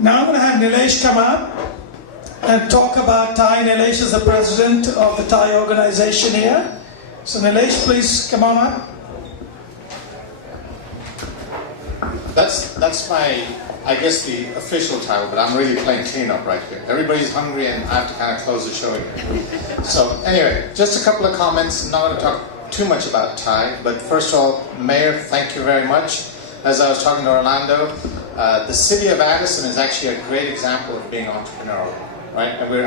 Now I'm going to have Nilesh come up and talk about TiE. Nilesh is the president of the TiE organization here. So Nilesh, please come on up. That's my, I guess, the official title, but I'm really playing cleanup right here. Everybody's hungry and I have to kind of close the show here. So anyway, just a couple of comments. I'm not going to talk too much about TiE, but first of all, Mayor, thank you very much. As I was talking to Orlando, the city of Addison is actually a great example of being entrepreneurial, right? And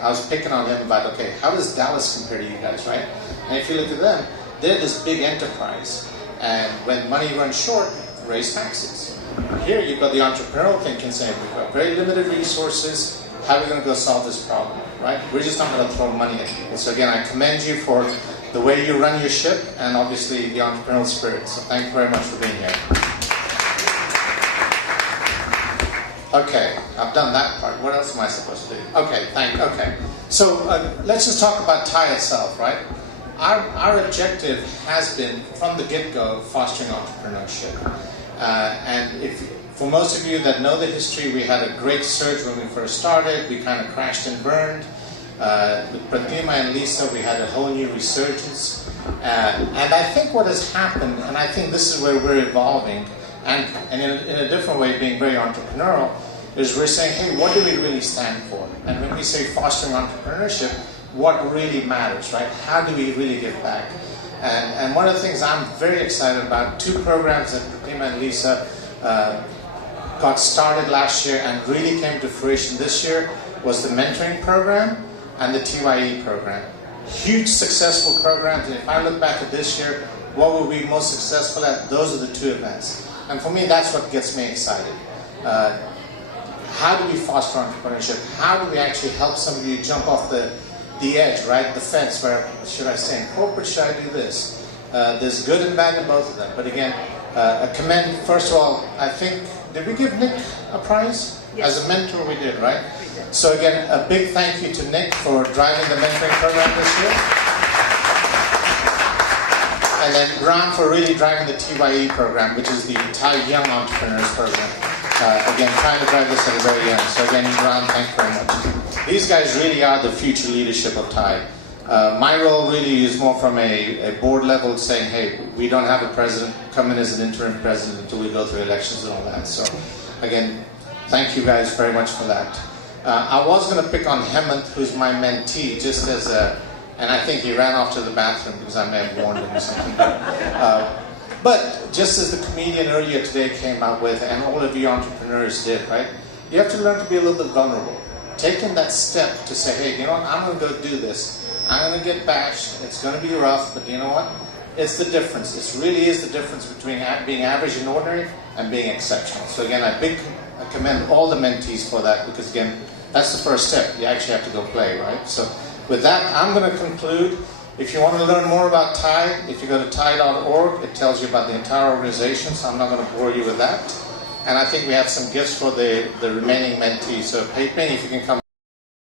I was picking on him about, okay, how does Dallas compare to you guys, right? And if you look at them, they're this big enterprise, and when money runs short, raise taxes. Here you've got the entrepreneurial thinking saying, we've got very limited resources, how are we going to go solve this problem, right? We're just not going to throw money at people. So again, I commend you for the way you run your ship and obviously the entrepreneurial spirit. So thank you very much for being here. Okay, I've done that part. What else am I supposed to do? Okay, so let's just talk about TiE itself, right? Our objective has been, from the get-go, fostering entrepreneurship. And for most of you that know the history, we had a great surge when we first started. We kind of crashed and burned. With Pratima and Lisa, we had a whole new resurgence. And I think what has happened, and I think this is where we're evolving, and in a different way, being very entrepreneurial, is we're saying, hey, what do we really stand for? And when we say fostering entrepreneurship, what really matters, right? How do we really give back? And one of the things I'm very excited about, two programs that Pratima and Lisa got started last year and really came to fruition this year was the mentoring program and the TiE program. Huge successful programs, and if I look back at this year, what were we most successful at? Those are the two events. And for me, that's what gets me excited. How do we foster entrepreneurship? How do we actually help some of you jump off the edge, right? The fence, where should I stay in corporate, should I do this? There's good and bad in both of them. But again, I commend, first of all, I think, did we give Nick a prize? Yes. As a mentor, we did, right? We did. So again, a big thank you to Nick for driving the mentoring program this year. And then Graham for really driving the TiE program, which is the TiE Young Entrepreneurs program. Again, trying to drive this at a very young. So again, Graham, thank you very much. These guys really are the future leadership of TiE. My role really is more from a board level, saying, hey, we don't have a president, come in as an interim president until we go through elections and all that. So again, thank you guys very much for that. I was going to pick on Hemant, who's my mentee, just as a, and I think he ran off to the bathroom because I may have warned him or something. But just as the comedian earlier today came out with, and all of you entrepreneurs did, right? You have to learn to be a little bit vulnerable. Taking that step to say, hey, you know what, I'm going to go do this. I'm going to get bashed. It's going to be rough, but you know what? It's the difference. It really is the difference between being average and ordinary and being exceptional. So again, I commend all the mentees for that, because again, that's the first step. You actually have to go play, right? So with that, I'm going to conclude. If you want to learn more about TiE, if you go to TiE.org, it tells you about the entire organization, so I'm not going to bore you with that. And I think we have some gifts for the remaining mentees. So Peyton, if you can come